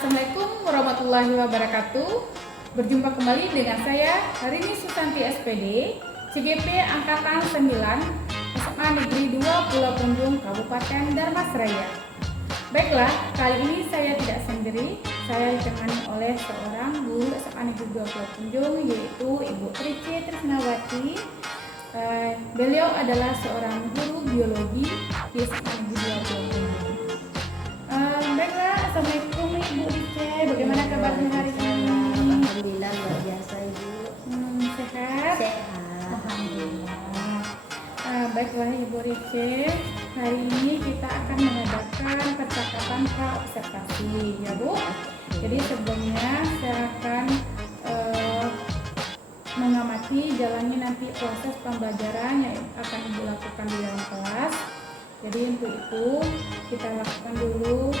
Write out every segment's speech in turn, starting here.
Assalamualaikum warahmatullahi wabarakatuh. Berjumpa kembali dengan saya Harini Susanti SPD, CGP Angkatan 9, SMA Negeri 2 Pulau Punjung, Kabupaten Dharmasraya. Baiklah, kali ini saya tidak sendiri. Saya ditemani oleh seorang guru SMA Negeri 2 Pulau Punjung, yaitu Ibu Trice Trisnawati. Beliau adalah seorang guru biologi di SMA Negeri 2 Pulau Punjung. Baiklah, Assalamualaikum Ibu Trice, bagaimana kabarnya hari ini? Alhamdulillah luar biasa Ibu. Sehat? Sehat. Alhamdulillah. Baiklah Ibu Trice, hari ini kita akan mengadakan percakapan pra-observasi ya Bu. Jadi sebelumnya saya akan mengamati jalannya nanti proses pembelajaran yang akan Ibu lakukan di dalam kelas. Jadi untuk itu kita lakukan dulu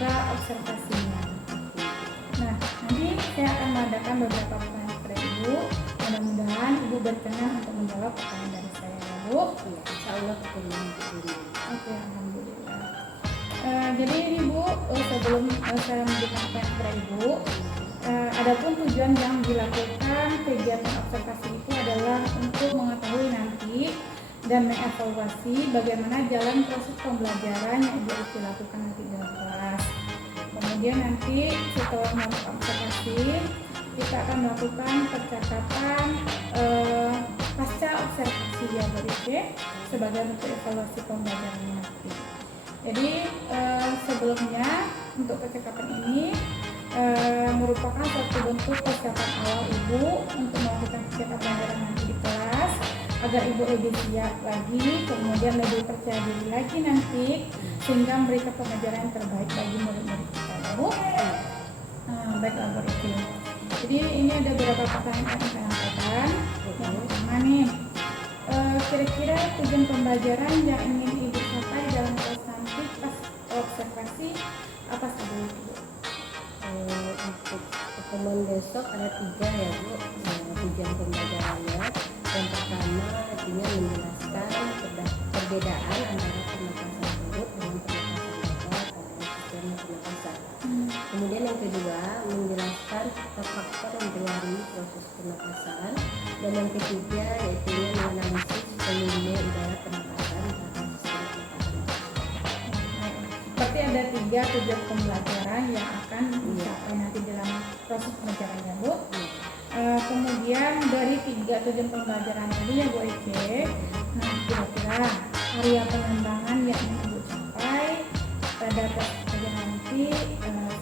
pra-observasinya. Nah, nanti saya akan mengadakan beberapa pertanyaan kepada Ibu. Mudah-mudahan Ibu berkenan untuk menjawab pertanyaan dari saya ya Bu. Ya, insya Allah berkenan begini. Oke, alhamdulillah. Jadi ini Bu, sebelum saya memberikan pertanyaan kepada Ibu, adapun tujuan yang dilakukan kegiatan observasi itu adalah untuk mengetahui nanti dan mengevaluasi bagaimana jalan proses pembelajaran yang Ibu harus dilakukan nanti dalam kelas. Kemudian nanti setelah melakukan observasi, kita akan melakukan percakapan pasca observasi ya Bu Trice, sebagai bentuk evaluasi pembelajaran nanti. Jadi sebelumnya untuk percakapan ini merupakan suatu bentuk persiapan awal Ibu untuk melakukan kegiatan pembelajaran nanti di kelas, agar Ibu lebih siap lagi, kemudian lebih percaya diri lagi nanti, sehingga memberikan pengajaran yang terbaik bagi murid-murid kita ya Bu. Baiklah Bu Trice. Jadi ini ada beberapa pertanyaan yang saya sampaikan. Yang pertama nih, kira-kira tujuan pembelajaran yang ingin Ibu capai dalam kelas nanti pas observasi apa saja Bu? Untuk pertemuan besok ada 3 ya Bu, tujuan pembelajarannya. Yang pertama artinya menjelaskan perbedaan antara pernapasan perut dengan pernapasan datar dalam sistem pernapasan. Kemudian yang kedua menjelaskan faktor yang mempengaruhi proses pernapasan. Dan yang ketiga yaitu menganalisis volume udara pernapasan pada sistem pernapasan. Berarti ada 3 tujuan pembelajaran yang akan dicapai nanti dalam proses pembelajarannya Bu. Kemudian dari 3 tujuan pembelajaran tadi ya Bu Trice, nah kira-kira area pengembangan yang ingin Ibu capai pada pembelajaran nanti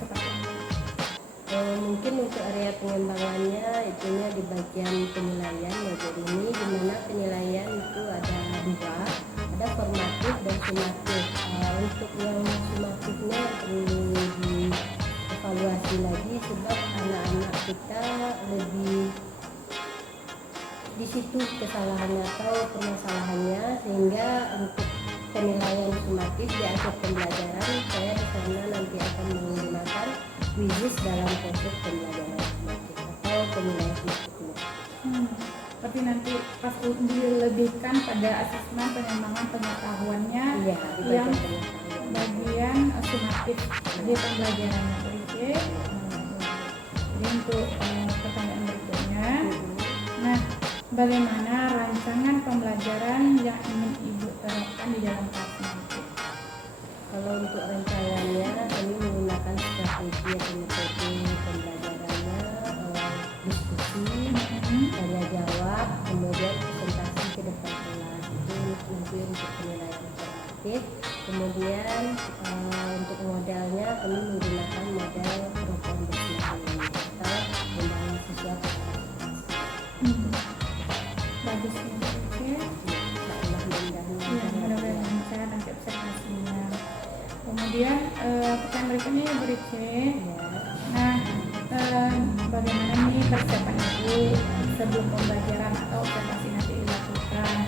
seperti apa? Mungkin untuk area pengembangannya itunya di bagian penilaian ya Bu, ini dimana penilaian itu ada 2, ada formatif dan sumatif. Untuk yang sumatifnya perlu dievaluasi lagi sebab anak-anak kita lebih di situ kesalahannya atau permasalahannya, sehingga untuk penilaian sumatif di akhir pembelajaran saya di sana nanti akan menggunakan quizzes dalam proses pembelajaran sumatif atau penilaian sumatifnya. Tapi nanti pas dilebihkan pada asesmen pengembangan pengetahuannya Iya, di yang pengetahuan. bagian sumatif di pembelajarannya Bu Trice. Jadi untuk pertanyaan berikutnya, nah bagaimana rancangan pembelajaran yang ingin Ibu terapkan di dalam kelas nanti? Kalau untuk rencangannya kami menggunakan strategi atau metode pembelajarannya diskusi, tanya jawab, kemudian presentasi ke depan kelas. Itu nanti untuk penilaian formatif. Kemudian untuk modalnya kami menggunakan model program bersinergi atau membangun siswa Bagus ya Bu Trice. Ya, mudah-mudahan lancar nanti observasinya. Kemudian pertanyaan berikutnya ya Bu Trice. Nah, bagaimana nih persiapan Ibu sebelum pembelajaran atau observasi nanti dilakukan?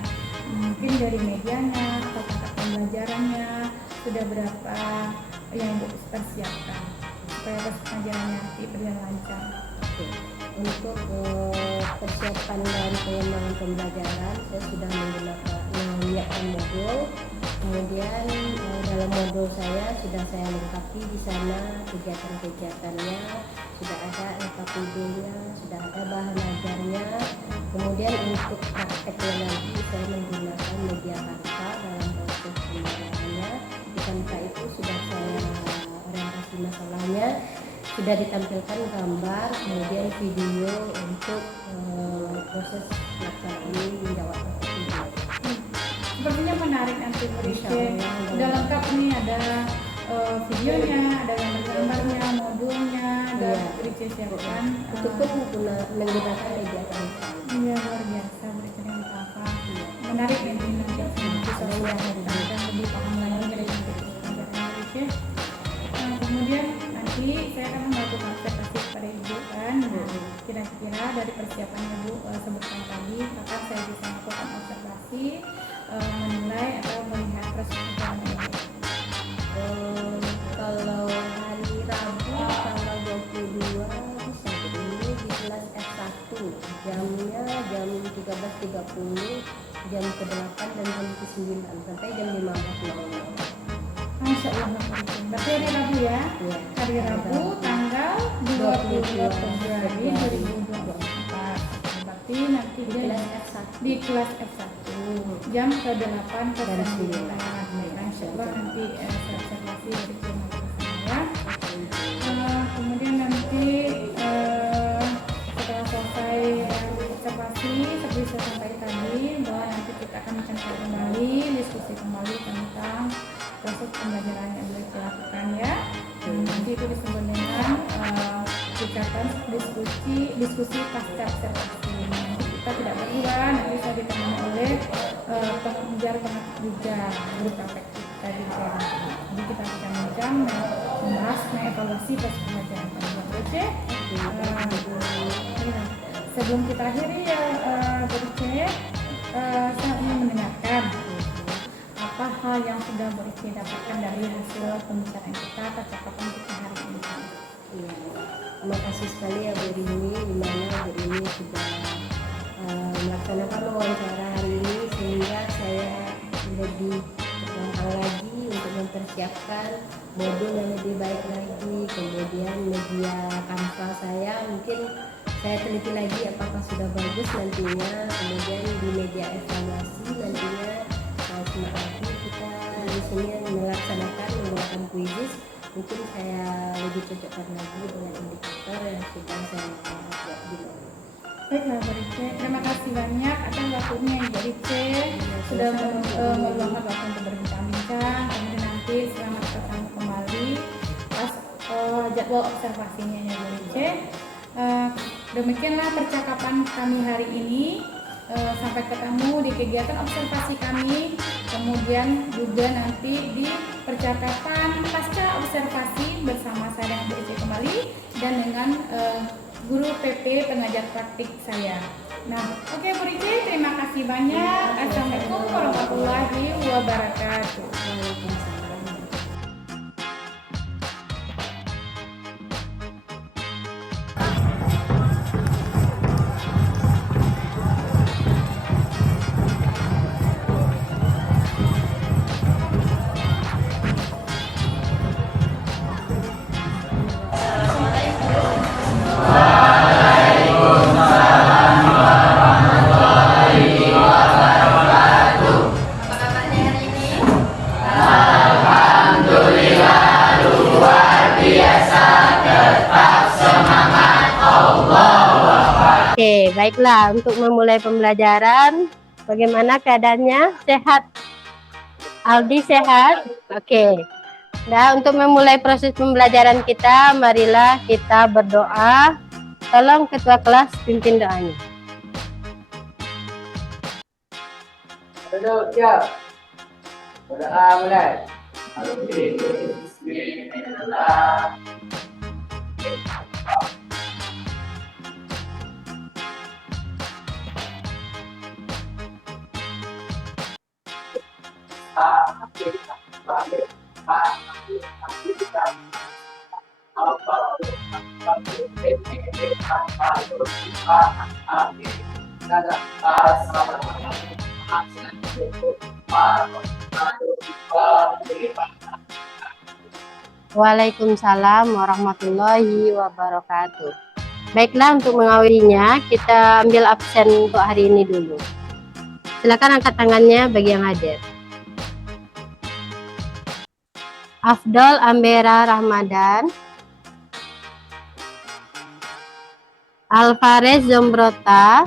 Mungkin dari medianya atau kakak pembelajarannya sudah berapa yang Ibu persiapkan supaya proses pembelajarannya nanti berjalan lancar? Untuk persiapan dan pengembangan pembelajaran saya sudah menyiapkan modul Kemudian dalam modul saya sudah saya lengkapi di sana kegiatan-kegiatannya, sudah ada LKPD-nya, sudah ada bahan ajarnya. Kemudian untuk prakteknya nanti saya menggunakan media Canva dalam proses pembelajarannya. Di Canva itu sudah saya orientasi masalahnya, sudah ditampilkan gambar, kemudian video untuk proses pelaksanaan menjawab video. Sepertinya menarik nanti Insya Berice. Allah. Udah lengkap nih, ada videonya, ada gambar-gambarnya, modulnya, dan Iya. Berice siapkan. Itu pun menggunakan media Canva. Iya, luar biasa Berice yang apa. Menarik nanti bisa sosialisasikan dan lebih paham lagi dari pelajaran Berice. Kemudian nanti saya akan melakukan observasi kepada Ibu kan. Kira-kira dari persiapan Ibu sebutkan tadi, kapan saya bisa melakukan observasi, menilai atau melihat proses perjalanan Ibu? Kalau hari Rabu tanggal 22 bisa ini di kelas F1, jamnya jam 13.30, jam ke-8 dan jam ke-9 sampai jam 15.00. Masya Allah, berarti hari Rabu ya? Ya. Hari Rabu tanggal 22 Februari 2024. Berarti nanti Di dia kelas F1. di kelas F1 jam ke-8 ke Dan 9. 9. Insya Allah nanti saya observasi dari channel saya. Kemudian nanti setelah selesai observasi, seperti saya sampaikan tadi, bahwa nanti kita akan mencatat kembali, diskusi kembali tentang proses pembelajaran yang boleh dilakukan ya. Nanti itu disebut dengan kegiatan diskusi pasca observasi. Nanti kita tidak berdua, nanti saya ditemani oleh pengajar juga, guru praktek kita juga. Jadi kita akan membahas mengevaluasi proses pembelajaran Berice. Sebelum kita akhiri ya Berice, saya ingin mendengarkan apa hal yang sudah Berice dapatkan dari hasil pembicaraan kita, percakapan kita hari ini. Iya, terima kasih sekali ya Bu Rini, di mana Bu Rini sudah melaksanakan wawancara hari ini sehingga saya lebih tertantang lagi untuk mempersiapkan modul yang lebih baik lagi. Kemudian media Canva saya mungkin saya teliti lagi apakah sudah bagus nantinya. Kemudian di media evaluasi nantinya semangat lagi kita di sini melaksanakan menggunakan quizzes. Mungkin saya lebih cocokkan lagi dengan indikator yang sudah saya buat di bawah. Baiklah Berice, terima kasih banyak atas waktunya yang Berice sudah meluangkan waktu untuk berbincang-bincang. Kemudian nanti selamat ketemu kembali pas jadwal observasinya ya Berice. Demikianlah percakapan kami hari ini. Sampai ketemu di kegiatan observasi kami, kemudian juga nanti di percakapan pasca observasi bersama saya dengan Berice kembali dan dengan guru PP pengajar praktik saya. Nah, oke Berice, terima kasih banyak. Assalamualaikum warahmatullahi wabarakatuh. Waalaikumsalam. Oke, baiklah untuk memulai pembelajaran. Bagaimana keadaannya? Sehat? Aldi sehat? Oke. Nah, untuk memulai proses pembelajaran kita, marilah kita berdoa. Tolong ketua kelas pimpin doanya. Duduk, siap. Berdoa mulai. Bismillah. Amin. Waalaikumsalam warahmatullahi wabarakatuh. Baiklah, untuk mengawalinya kita ambil absen untuk hari ini dulu. Silakan angkat tangannya bagi yang hadir. Afdol Ambera Ramadan, Alvarez Zombrota,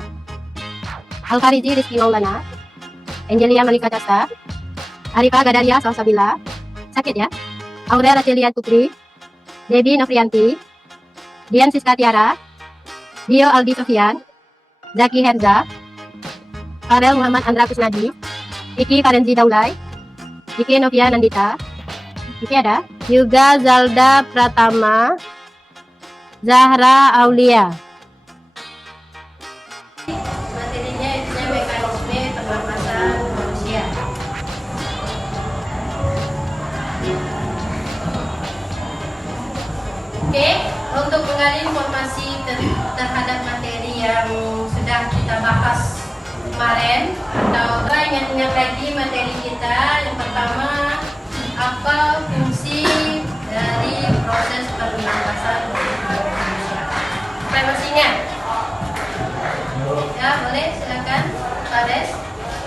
Alfariji Rizky Maulana, Angelia Malika Casta, Arifah Gadaria Salsabila, sakit ya, Aurea Celia Putri, Debbie Novrianti, Dian Siska Tiara, Dio Aldi Sofian, Zaki Herza, Farel Muhammad Andra Kusnadi, Iki Farenzi Daulay, Iki Novia Nandita, Iki ada, Yuga Zalda Pratama, Zahra Aulia. Materinya itu mekanisme pernapasan manusia. Oke, untuk menggali informasi terhadap materi yang sudah kita bahas kemarin, atau ingat-ingat lagi materi kita, yang pertama, apa fungsi dari proses pernapasan manusia? Supaya masih ingat? Ya, boleh, silakan Pak Des.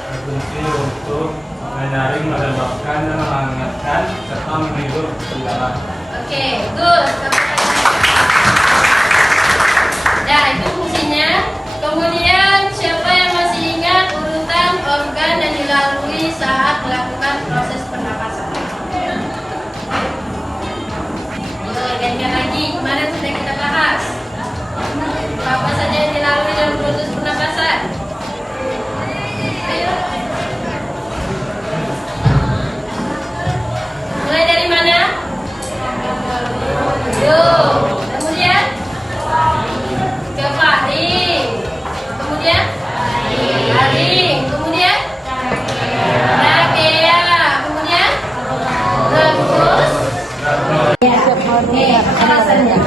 Berfungsi untuk menyaring, menyebabkan dan menghangatkan serta menghirup udara. Oke, good. Nah, itu fungsinya. Kemudian siapa yang masih ingat urutan organ yang dilalui saat melakukan proses pernapasan? Ingat lagi, kemarin sudah kita bahas. Apa saja yang dilalui dalam proses pernapasan? Ayo. Mulai dari mana? Kemudian ke faring, kemudian laring, kemudian trachea, kemudian lembus. Alasannya.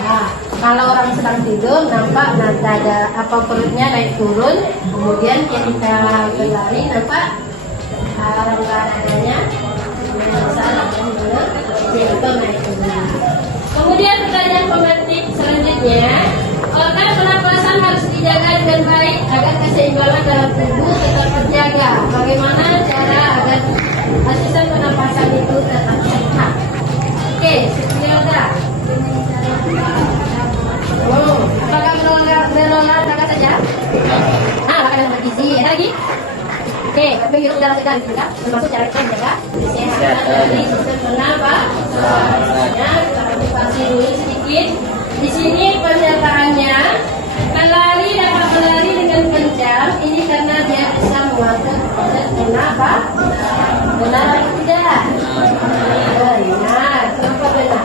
Nah, kalau orang sedang tidur nampak nada apa perutnya naik turun, kemudian ketika berlari nampak rangka nadanya besar jengkel naik turun. Kemudian pertanyaan pemantik selanjutnya, organ pernapasan harus dijaga dengan baik agar keseimbangan dalam tubuh tetap terjaga. Bagaimana cara agar asisten pernapasan itu tetap sehat? Oke, Setiauda. Apakah berolahraga saja? Olahraga yang bergizi. Ada lagi? Oke, menghirup udara segar juga, termasuk cara kita menjaga kesehatan dari sistem pernapasannya. Kita motivasi dulu sedikit. Di sini pernyataannya, pelari dapat berlari dengan kencang. Ini karena dia bisa mengatur proses pernapasan. Benar atau tidak? Benar. Kenapa benar?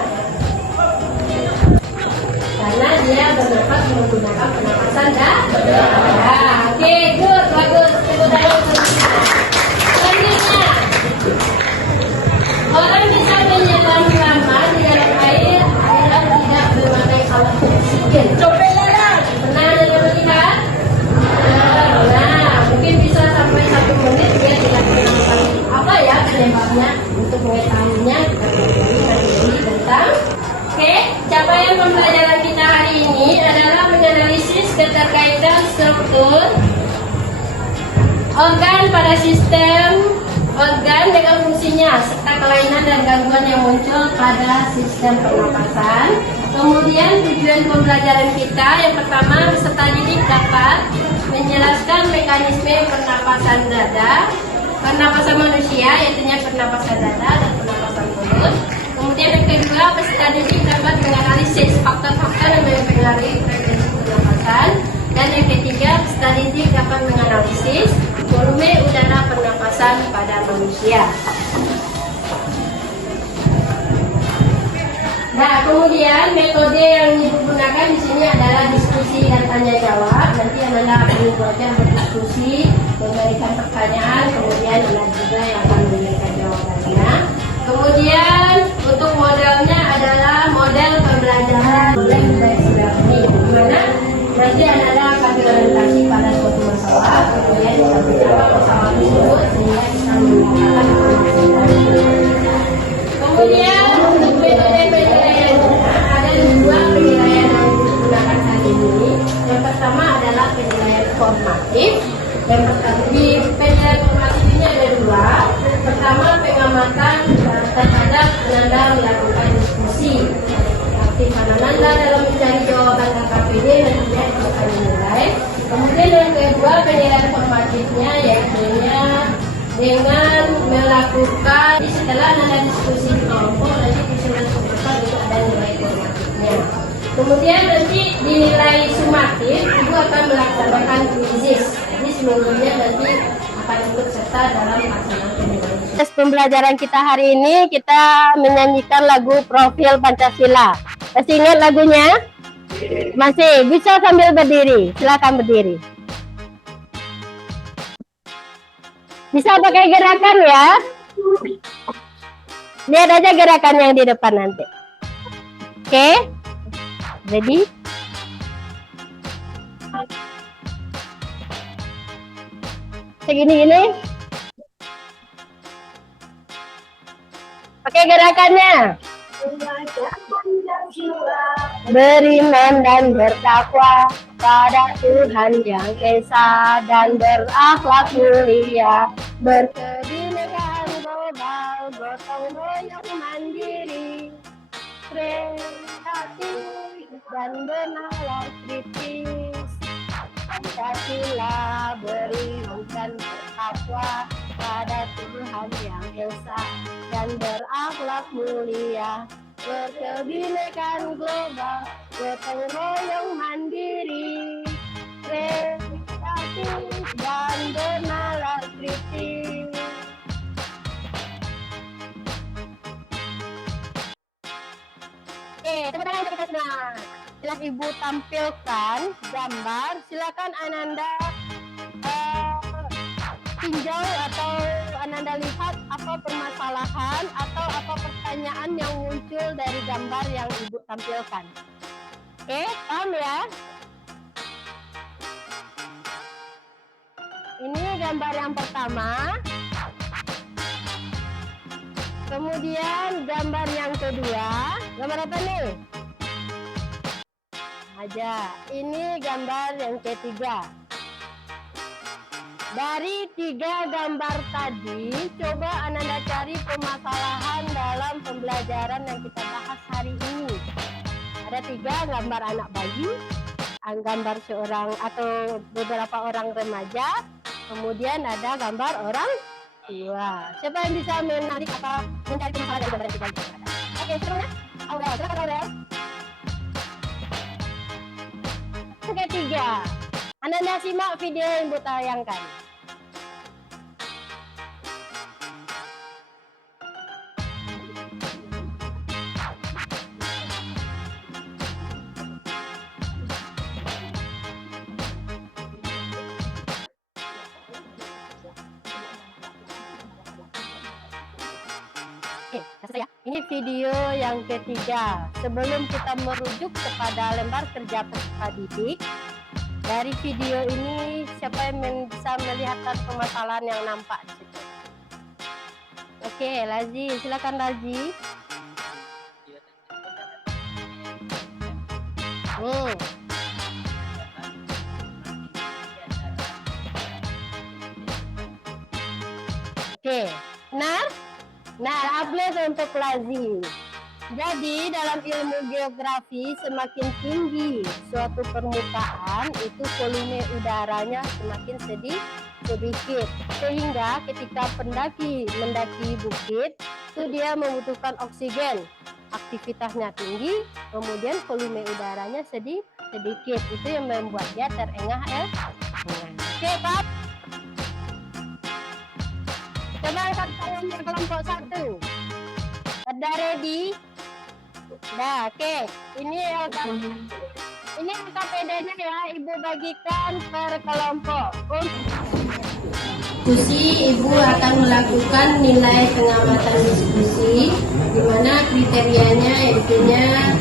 Karena dia bernapas menggunakan pernapasan dada. Oke, good, bagus. Tepuk tangan. Selanjutnya, orang bisa menyelam lama di dalam air bila tidak memakai alat oksigen. Pernah ada melihat? Nah, mungkin bisa sampai 1 menit dia tidak menangkap. Apa ya penyebabnya? Untuk mengetahuinya kita beri tentang. Oke, capaian pembelajaran kita hari ini adalah menganalisis keterkaitan struktur organ pada sistem organ dengan fungsinya serta kelainan dan gangguan yang muncul pada sistem pernapasan. Kemudian tujuan pembelajaran kita yang pertama, peserta didik dapat menjelaskan mekanisme pernapasan dada, pernapasan manusia, yaitu pernapasan dada dan pernapasan mulut. Kemudian yang kedua, peserta didik dapat menganalisis faktor-faktor yang mempengaruhi frekuensi pernapasan. Dan yang ketiga, peserta didik dapat menganalisis volume udara pernapasan pada manusia. Nah, kemudian metode yang digunakan di sini adalah diskusi dan tanya jawab. Nanti Anda akan dibuatkan berdiskusi, memberikan pertanyaan, kemudian Anda juga yang akan memberikan jawabannya. Kemudian untuk modelnya adalah model pembelajaran yang sudah ini, di mana Yang pertama di penilaian formatif ini ada dua. Pertama, pengamatan terhadap Ananda melakukan diskusi. Aktifan Ananda dalam mencari jawaban KKPD nantinya akan dinilai. Kemudian yang kedua, penilaian formatifnya yaitu dengan melakukan setelah Ananda diskusi di kelompok nanti susunan kelompok itu ada nilai formatifnya. Kemudian nanti dinilai sumatif itu akan melaksanakan kuisis. Jadi seluruhnya nanti akan ikut serta dalam pelaksanaan penilaian. Tes pembelajaran kita hari ini kita menyanyikan lagu Profil Pancasila. Masih ingat lagunya? Masih bisa sambil berdiri. Silakan berdiri. Bisa pakai gerakan ya. Lihat aja gerakan yang di depan nanti. Oke? Ready? Segini-gini. Pakai gerakannya. Beriman dan bertakwa pada Tuhan yang esa dan berakhlak mulia, berkebinekaan global, gotong royong mandiri, kreatif dan bernalar kritis. Pancasila beriman dan bertakwa pada Tuhan yang esa dan berakhlak mulia, berkebinekaan global, gotong royong mandiri, kreatif dan bernalar kritis. Oke, tepuk tangan untuk kita semua. Silakan Ibu tampilkan gambar. Silakan Ananda tinjau atau Ananda lihat apa permasalahan atau apa pertanyaan yang muncul dari gambar yang Ibu tampilkan. Oke, paham ya? Ini gambar yang pertama. Kemudian gambar yang kedua. Gambar apa nih? Aja. Ini gambar yang ketiga. Dari tiga gambar tadi, coba Ananda cari permasalahan dalam pembelajaran yang kita bahas hari ini. Ada tiga, gambar anak bayi, gambar seorang atau beberapa orang remaja, kemudian ada gambar orang tua. Siapa yang bisa menarik atau mencari permasalahan dari gambar tiga itu? Oke, seterusnya. Aurel, silakan Aurel. Ketiga, Ananda simak video yang Ibu tayangkan. Ini video yang ketiga. Sebelum kita merujuk kepada lembar kerja peserta didik, dari video ini siapa yang bisa melihatkan permasalahan yang nampak di situ? Oke, Lazi, silakan Lazi. Oke, Nah, upload untuk Lazi. Jadi dalam ilmu geografi semakin tinggi suatu permukaan itu volume udaranya semakin sedikit. Sehingga ketika pendaki mendaki bukit itu dia membutuhkan oksigen. Aktivitasnya tinggi, kemudian volume udaranya sedikit. Itu yang membuat dia terengah. Oke, Pak. Coba angkat tangannya kelompok 1. Ada ready? Nah, oke. Ini KPD-nya ya, Ibu bagikan per kelompok. Diskusi, Ibu akan melakukan nilai pengamatan diskusi, di mana kriterianya intinya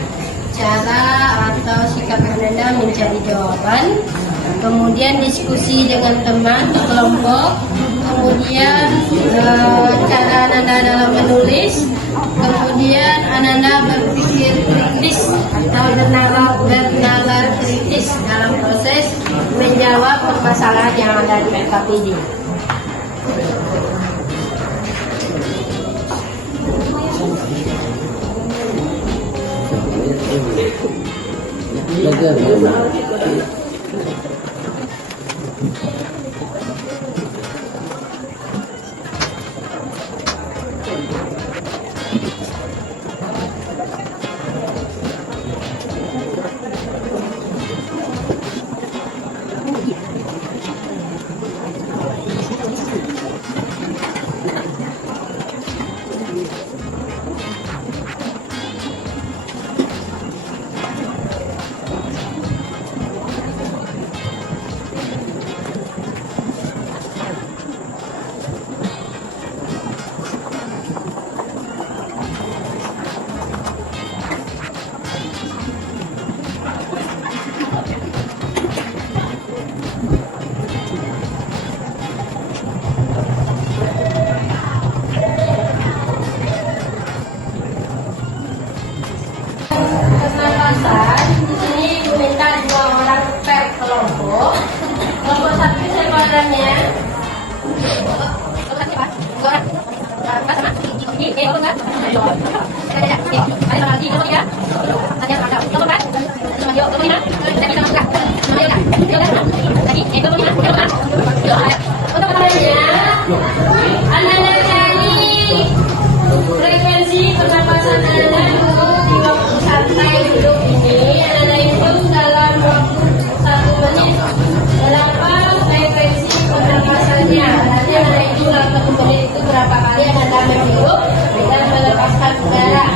cara atau sikap Ananda mencari jawaban. Kemudian diskusi dengan teman di kelompok, kemudian cara Ananda dalam menulis, kemudian Ananda berpikir kritis atau bernalar kritis dalam proses menjawab permasalahan yang ada di FKPD. Di sini diminta 2 orang per kelompok. Kelompok 1 sebarannya. Anak-anak cari frekuensi pernapasan anak di waktu santai duduk ini. Anak-anak hitung dalam waktu 1 menit berapa frekuensi pernapasannya. Berarti anak hitung dalam 1 menit itu berapa kali anak menghirup dan melepaskan udara.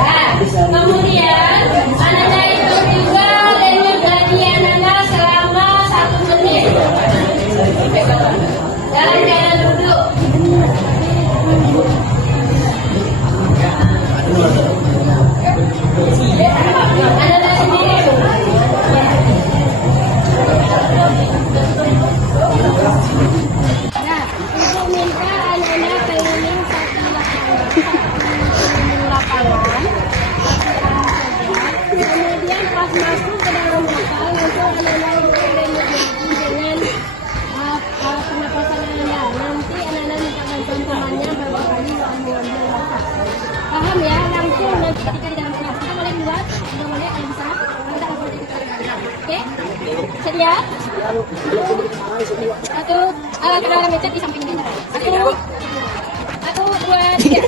Nah, kemudian anak hitung juga denyut nadi anak selama 1 menit. Jalan-jalan duduk. Anak sendiri. Nah, untuk minta anak-anak keliling satu lapangan. Kemudian pas masuk ke dalam lapangan, langsung anak-anak dengan pernapasan anak. Nanti anak-anak minta bantuan temannya berapa kali mengambil nafas. Paham ya? Langsung nanti ketika di dalam kelas kita boleh buat, nggak boleh ada di sana. Kita langsung ikut. Oke? Sedia? Satu, kenal ngecek di samping ini. Satu, 2, 3.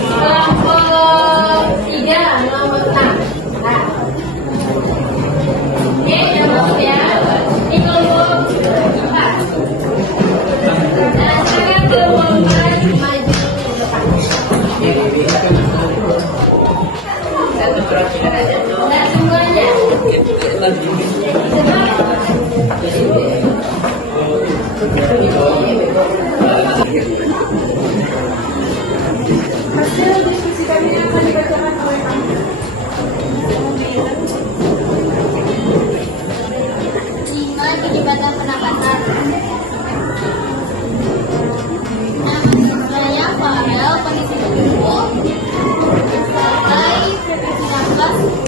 Kelompok 3 nomor 6. Nah. Oke, yang masuk ya. Ini kelompok 4. Nah, sekarang kelompok 4 maju ke depan. Nah, semuanya. Hasil diskusi kami akan dibacakan oleh kami. 5. Kecepatan pernapasan. 6. Daya Farel, kondisi tubuh selesai frekuensi nafas 15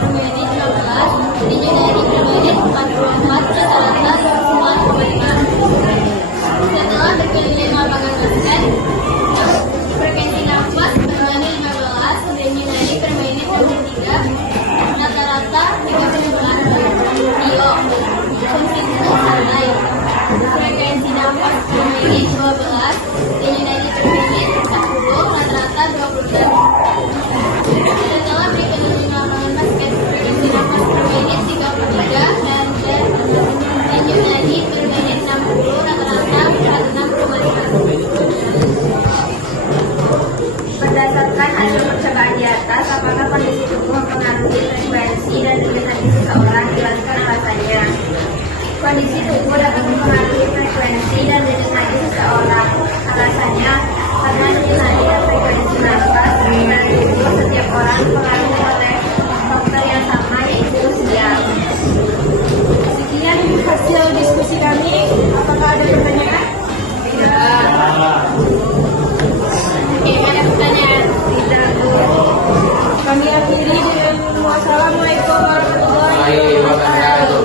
per menit 15, tinju dari per menit 44, rata-rata 9,5. Setelah berkeliling lapangan basket, frekuensi nafas per menit 15, tinju dari per menit 23, rata-rata 39. Tio, fungsi tubuh santai. Frekuensi nafas per menit 12, tinju dari per menit 10, rata-rata 26. Setelah berkeliling lapangan basket, frekuensi nafas per menit 33 dan tinju dari per menit 60, rata-rata 46,5. Berdasarkan hasil percobaan di atas, apakah kondisi tubuh mempengaruhi frekuensi dan denyut seseorang? Jelaskan alasannya. Kondisi tubuh dapat mempengaruhi frekuensi dan denyut nadi seseorang. Alasannya, karena denyut nadi dan frekuensi nafas dan tubuh setiap orang dipengaruhi oleh faktor yang sama, yaitu usia. Sekian hasil diskusi kami. Apakah ada pertanyaan? Oke, ada pertanyaan? Tidak, Bu. Kami akhiri dengan wassalamualaikum warahmatullahi wabarakatuh.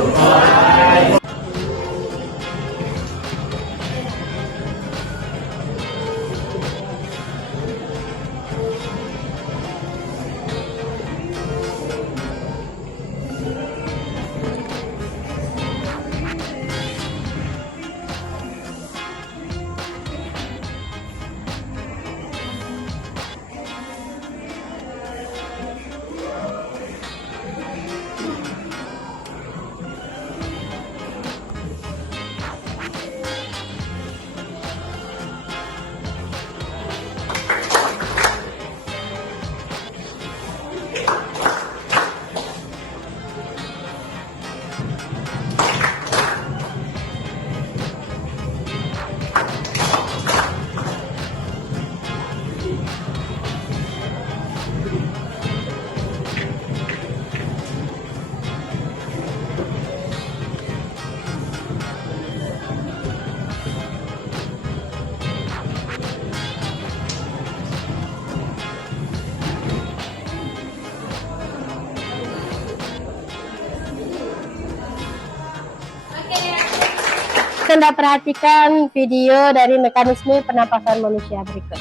Anda perhatikan video dari mekanisme pernapasan manusia berikut.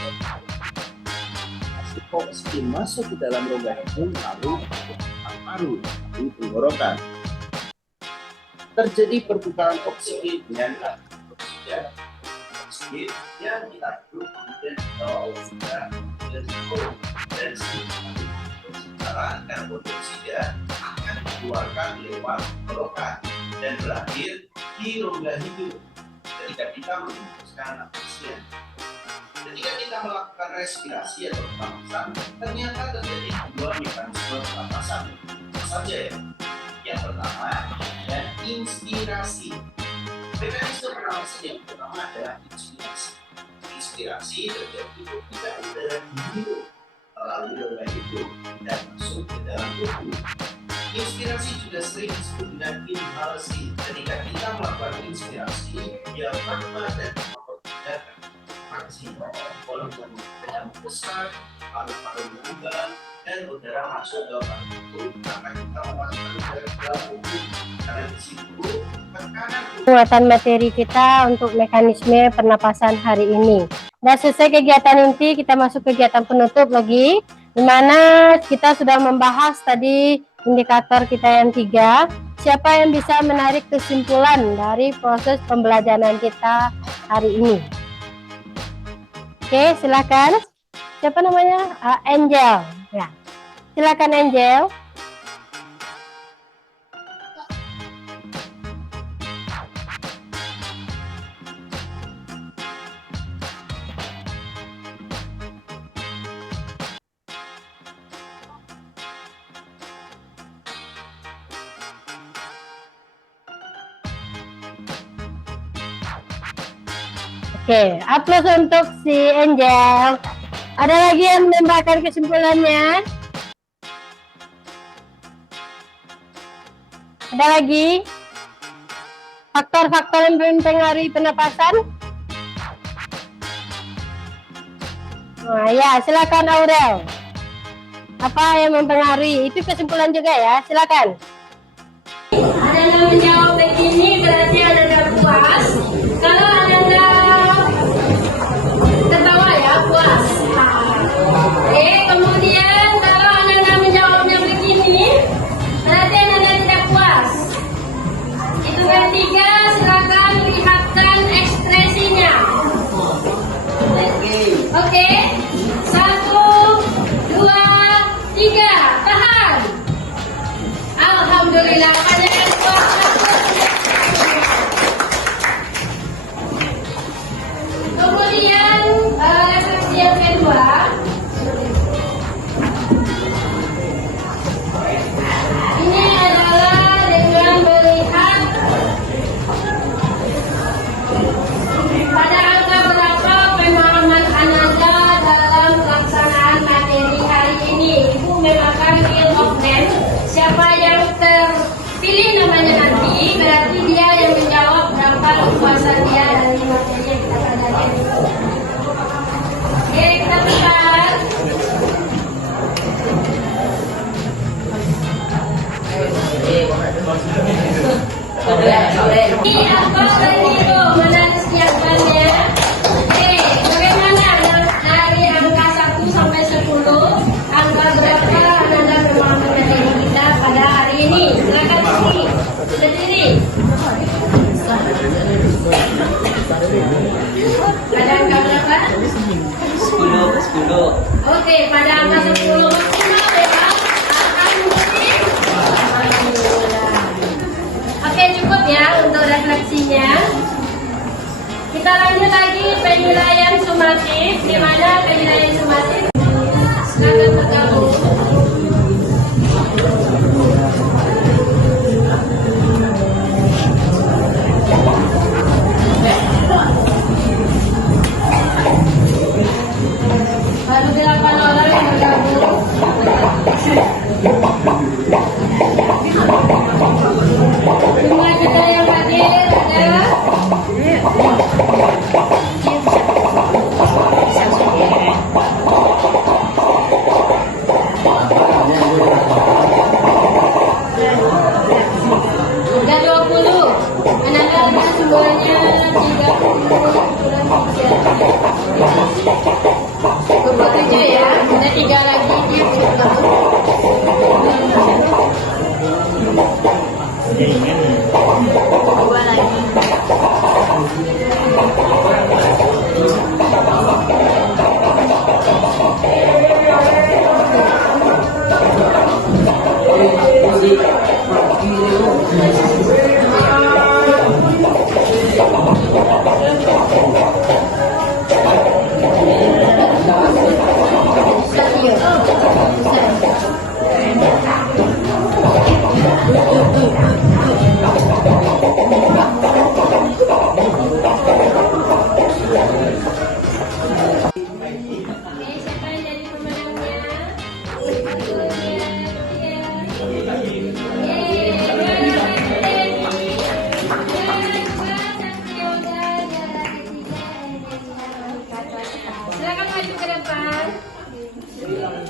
Oksigen masuk ke dalam rongga hidung lalu paru-paru di tenggorokan. Terjadi pertukaran oksigen dengan oksigen. Oksigen yang kita hirup kemudian dibawa oksigen dan sementara karbon dioksida akan dikeluarkan lewat tenggorokan dan berakhir di rongga hidung ketika kita menghembuskan nafasnya. Ketika kita melakukan respirasi atau pernapasan, ternyata terjadi dua mekanisme pernapasan. Apa saja ya? Yang pertama adalah inspirasi. Mekanisme pernapasan yang pertama adalah inspirasi. Inspirasi terjadi ketika udara dihirup melalui rongga hidung dan masuk ke dalam tubuh. Inspirasi juga sering disebut dengan inhalasi. Ketika kita melakukan inspirasi, diafragma dan udara maksimal, volume dengan besar, paru-paru berubah, dan udara masuk ke paru-paru karena kita memasukkan udara ke dalam tubuh. Karena di situ tekanan Penguatan materi kita untuk mekanisme pernapasan hari ini. Dan selesai kegiatan inti, kita masuk kegiatan penutup lagi, di mana kita sudah membahas tadi indikator kita yang 3. Siapa yang bisa menarik kesimpulan dari proses pembelajaran kita hari ini? Oke, silakan. Siapa namanya? Angel. Ya, silakan Angel. Oke, aplaus untuk si Angel. Ada lagi yang menambahkan kesimpulannya? Ada lagi? Faktor-faktor yang mempengaruhi pernapasan? Nah, ya, silakan Aurel. Apa yang mempengaruhi? Itu kesimpulan juga ya, silakan. Ada yang menjawab begini berarti Anda puas. Kalau Anda tertawa ya puas. Kemudian kalau Anda menjawabnya begini berarti Anda tidak puas. Hitungan 3, silakan lihatkan ekspresinya. Oke. 1, 2, 3, tahan. Alhamdulillah, banyak yang puas. Kemudian refleksi yang kedua, ini adalah dengan melihat pada angka berapa pemahaman Anda dalam pelaksanaan materi hari ini. Ibu memakai wheel of name. Siapa yang terpilih namanya nanti, berarti dia yang menjawab berapa kepuasan dia dari materi yang kita pelajari. Oke, kita buka. Ini apa tadi itu? Mana disiapkannya? Oke, bagaimana dari angka 1 sampai 10? Angka berapa Anda memahami materi kita pada hari ini? Silakan sendiri. Pada angka berapa? 10. Oke, pada angka 10 maksimal ya. Alhamdulillah. Oke, cukup ya untuk refleksinya. Kita lanjut lagi penilaian sumatif. Gimana penilaian sumatif? Silakan bergabung. Baru 8 orang yang bergabung. Jumlah kita yang hadir adalah sudah 20. Menanggalkan semuanya 27 ya. Ada 3 lagi dia dua lagi. Siapa yang jadi pemenangnya? Silakan maju ke depan. Silakan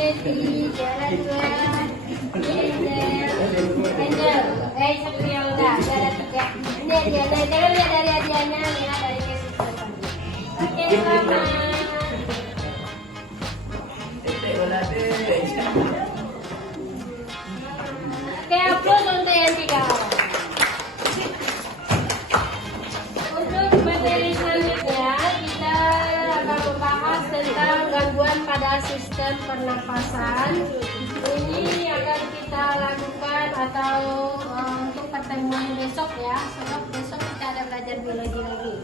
Devi, Jangan lihat dari hadiahnya, lihat dari kesuksesan. Oke, selamat. Oke, upload untuk yang 3 orang. Untuk materi selanjutnya kita akan membahas tentang gangguan pada sistem sistem pernapasan ini akan kita lakukan atau untuk pertemuan besok ya. Besok kita ada belajar biologi lagi.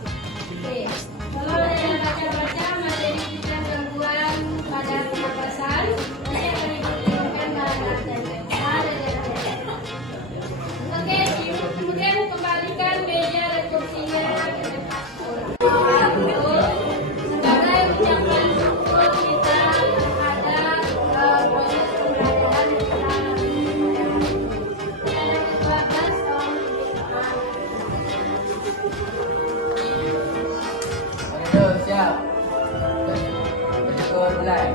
Oke. Kalau ada baca-baca materi sistem gangguan pada pernapasan, nanti akan dikirimkan barang Oke, kemudian kembalikan meja dan kursinya ke depan. Sebagai ucapan syukur kita terhadap proses pembelajaran yang telah kita lakukan. Ayo, siap. Bersyukur mulai.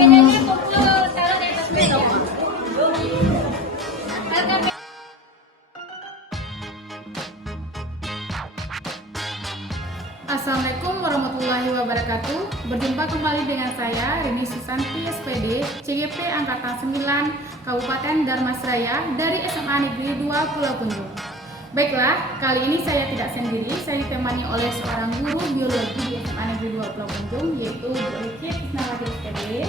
Bedanya pukul taruh di atas meja. Assalamualaikum warahmatullahi wabarakatuh. Berjumpa kembali dengan saya Rini Susanti SPD CGP Angkatan 9 Kabupaten Darmasraya dari SMA Negeri 2 Pulau Punjung. Baiklah, kali ini saya tidak sendiri, saya ditemani oleh seorang guru biologi di SMA Negeri 2 Pulau Punjung, yaitu Bu Rici Isnawati SPD.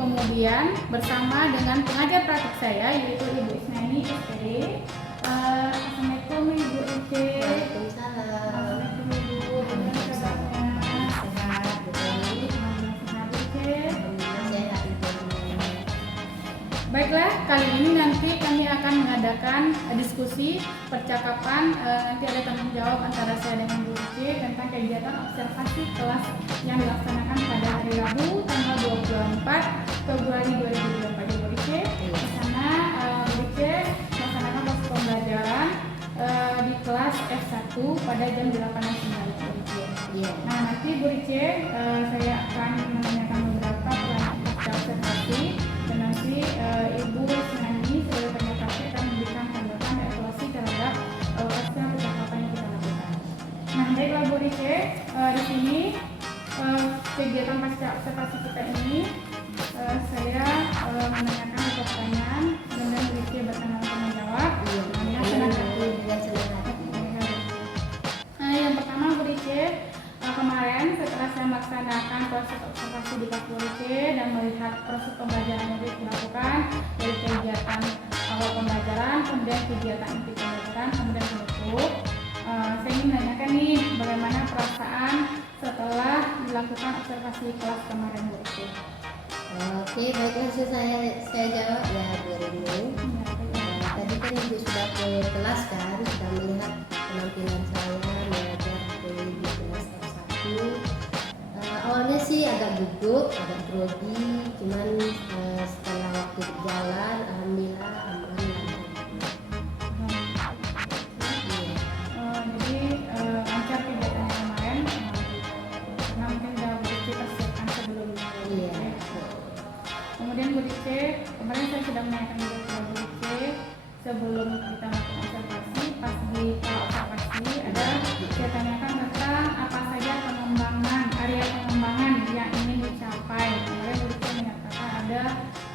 Kemudian bersama dengan pengajar praktik saya, yaitu Ibu Isnani SPD. Assalamualaikum Ibu Rici. Waalaikumsalam. Assalamualaikum Ibu. Bagaimana kabarnya? Sehat, baik. Sehat Rici. Sehat, Ibu. Baiklah, kali ini nanti kami akan mengadakan diskusi percakapan, nanti ada tanggung jawab antara saya dengan Bu Rici tentang kegiatan observasi kelas yang dilaksanakan pada hari Rabu tanggal 24 Februari 2024 di Bu Rici. Di sana Bu Rici melaksanakan proses pembelajaran di kelas F1 pada jam 8.09 Bu Rici. Iya. Nah, nanti Bu Rici, saya akan menanyakan beberapa pertanyaan pasca observasi dan nanti Ibu Isnani sebagai penyampaian akan memberikan tanggapan dan evaluasi terhadap pasca percakapan yang kita lakukan. Nah, baiklah Bu Rici, di sini kegiatan pasca observasi kita ini saya menanyakan beberapa pertanyaan dan Bu Rici bertanya untuk menjawab. Iya. Dengan senang hati. Dengan senang hati. Nah, yang pertama Bu Rici, kemarin setelah saya melaksanakan proses observasi di kelas Bu Rici dan melihat proses pembelajaran yang dilakukan dari kegiatan awal pembelajaran, kemudian kegiatan inti pembelajaran, kemudian penutup, saya ingin menanyakan nih bagaimana perasaan setelah dilakukan observasi kelas kemarin Bu Rici. Oke, baik, langsung saya jawab ya, Bu Rini. Tadi kan Ibu sudah ke kelas kan, sudah melihat penampilan saya mengajar di kelas F1. Awalnya sih agak gugup, agak grogi, cuman setelah waktu berjalan, alhamdulillah aman lancar. Iya. Jadi lancar kegiatan yang kemarin, karena mungkin sudah Bu Rici persiapkan sebelumnya. Iya. Kemudian Bu Rici, kemarin saya sudah menanyakan juga kepada Bu Rici sebelum kita melakukan observasi. Pas di observasi ada saya tanyakan tentang apa saja pengembangan, area pengembangan yang ingin dicapai. Kemudian Bu Rici menyatakan ada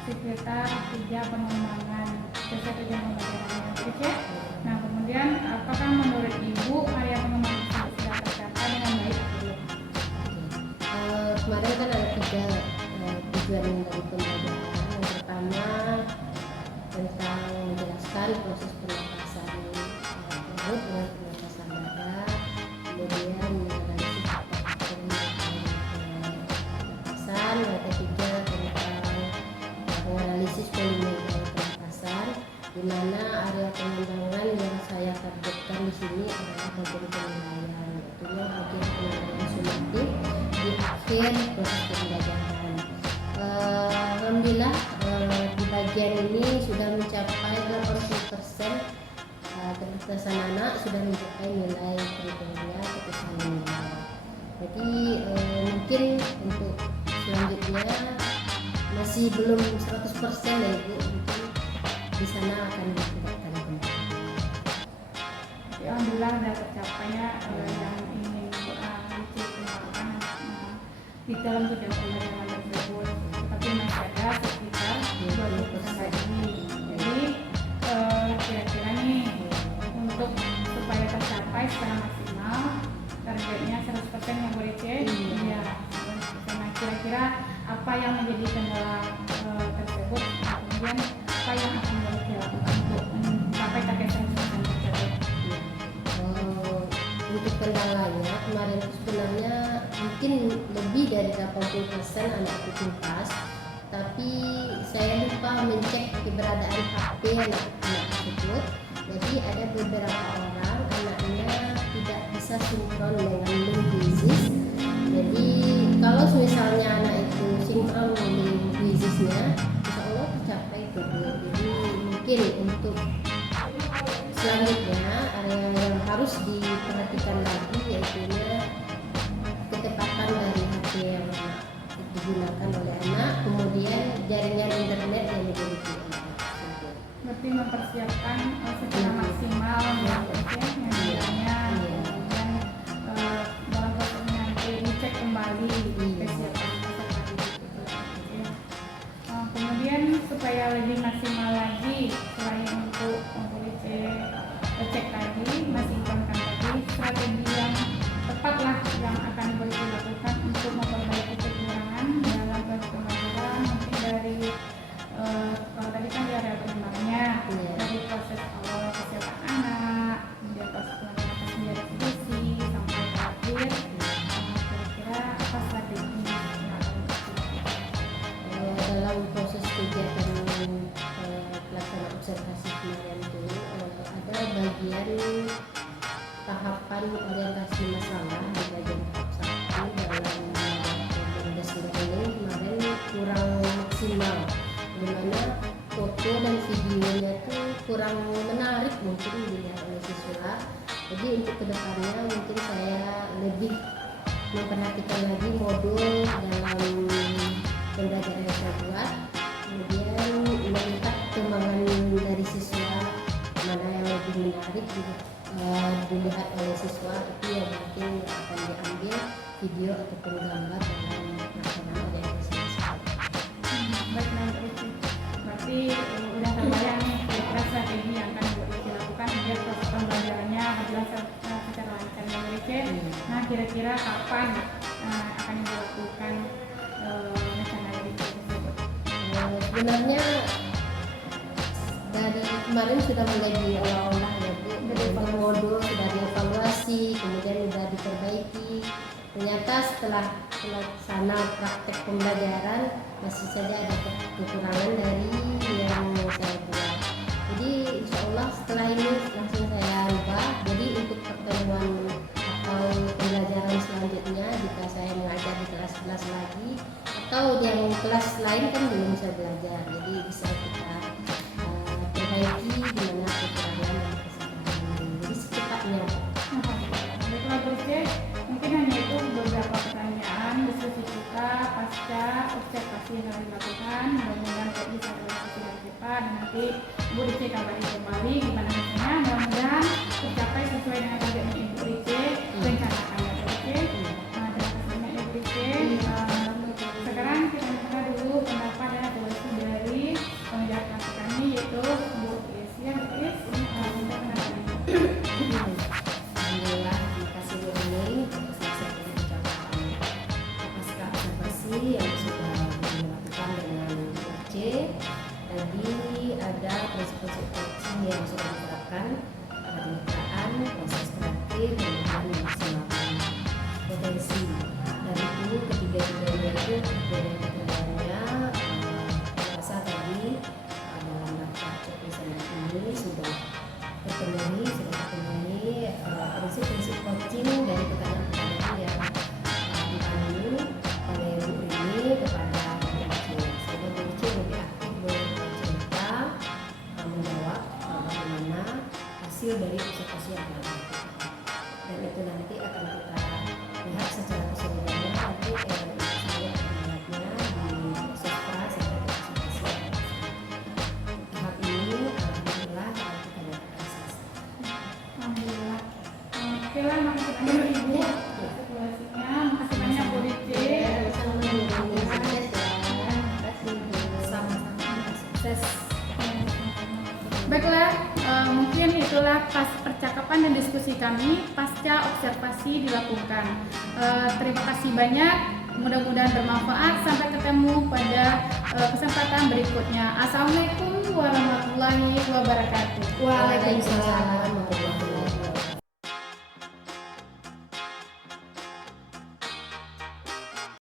sekitar 3 pengembangan sesuai tujuan pembelajaran Bu Rici. Nah, kemudian apakah menurut Ibu area pengembangan tersebut sudah tercapai dengan baik atau belum? Kemarin kan ada 3 tujuan dari pembelajaran. Yang pertama tentang menjelaskan proses pernapasan perut dengan pernapasan dada, kemudian menganalisis faktor-faktor pernapasan. Yang ketiga tentang menganalisis volume pernapasan, di mana area pengembangan yang saya targetkan di sini adalah bagian penilaian, tentunya bagian penilaian sumatif di akhir proses pembelajaran. Alhamdulillah di bagian ini sudah mencapai 85% belasan anak sudah mencapai nilai kriteria kepesertaan. Jadi mungkin untuk selanjutnya masih belum 100% ya Ibu, mungkin di sana akan ditingkatkan kembali. Alhamdulillah sudah tercapainya yang ingin dikembangkan di dalam kegiatan pembelajaran tersebut, tetapi masih ada sekitar 20% lagi. Jadi kira-kira nih untuk supaya tercapai secara maksimal targetnya 100% yang boleh cek ya. Nah, kira-kira apa yang menjadi kendala tersebut, kemudian apa yang akan dilakukan untuk mencapai target 100% tersebut? Untuk kendalanya kemarin itu sebenarnya mungkin lebih dari 80% anak itu tuntas, tapi saya lupa mencek keberadaan HP anak-anak tersebut. Jadi ada beberapa orang anaknya tidak bisa sinkron dengan link Jadi kalau misalnya anak itu sinkron dengan link-nya, insya Allah tercapai itu. Jadi mungkin untuk selanjutnya area yang harus diperhatikan lagi yaitu ketepatan dari HP yang digunakan oleh anak, kemudian jaringan internet yang dimiliki anak. Berarti mempersiapkan secara maksimal yang kiranya, kemudian dalam prosesnya nanti dicek kembali kesiapan kemudian supaya lebih maksimal lagi, selain untuk cek tadi, masih ikonkan tadi strategi yang tepat lah yang akan dilakukan untuk memperbaiki kekurangan dalam proses pembelajaran, mungkin dari kalau tadi kan di area pengembangannya, dari proses awal kesiapan anak, kemudian proses pengembangan sendiri diskusi sampai akhir. Kira-kira apa strategi yang akan dilakukan? Dalam proses kegiatan pelaksanaan observasi kemarin itu ada bagian tahapan orientasi masalah di bagian tahap 1 dalam dasar ini kemarin kurang maksimal, dimana foto dan videonya itu kurang menarik mungkin dilihat oleh siswa. Jadi untuk kedepannya mungkin saya lebih memperhatikan lagi modul dalam pembelajaran yang saya buat, kemudian melihat perkembangan dari siswa mana yang lebih menarik dilihat oleh siswa, itu yang mungkin akan diambil video ataupun gambar dalam pelaksanaan orientasi siswa. Baik, berarti udah terbayang nih kira-kira strategi yang akan dilakukan biar proses pembelajarannya berjalan secara lancar dan baik. Nah, kira-kira kapan akan dilakukan rencana dari tersebut? Sebenarnya dari kemarin sudah mulai diolah-olah ya Bu, dari modul sudah dievaluasi, kemudian sudah diperbaiki. Ternyata setelah pelaksana praktek pembelajaran masih saja ada kekurangan dari yang saya buat. Jadi insya Allah setelah ini langsung saya ubah. Jadi untuk pertemuan atau pembelajaran selanjutnya, jika saya mengajar di kelas-kelas lagi atau yang kelas lain kan belum bisa belajar, jadi bisa kita perbaiki di mana kekurangan dan kesalahan. Jadi secepatnya. Baiklah Bro, mungkin hanya itu beberapa pertanyaan diskusi kita pasca observasi yang telah dilakukan. Mudah-mudahan bisa terrealisasi dengan cepat dan nanti Ibu Rice kabari kembali gimana hasilnya. Mudah-mudahan tercapai sesuai dengan target Ibu Rice rencanakan ya Bro. Terima kasih banyak Ibu Rice. Sekarang kita minta dulu pendapat dan evaluasi dari pengajar kelas kami yaitu Bu Is. Ya Bu Is, minta pendapatnya. Alhamdulillah, terima kasih Bu Eni atas ucapan pasca observasi yang sudah dilakukan dengan C. Tadi ada prinsip-prinsip coaching yang sudah diterapkan, ada kemitraan, proses kreatif, kemudian memaksimalkan potensi. Dan itu ketiga-tiganya itu kriteria rasa tadi dalam daftar checklist ini sudah terpenuhi prinsip-prinsip coaching dari pertanyaan-pertanyaan yang dipandu oleh Bu Rini kepada Bu Rice. Sehingga Bu Rice lebih aktif bercerita, menjawab bagaimana hasil dari Baiklah, mungkin itulah pas percakapan dan diskusi kami pasca observasi dilakukan. Terima kasih banyak, mudah-mudahan bermanfaat. Sampai ketemu pada kesempatan berikutnya. Assalamualaikum warahmatullahi wabarakatuh. Waalaikumsalam.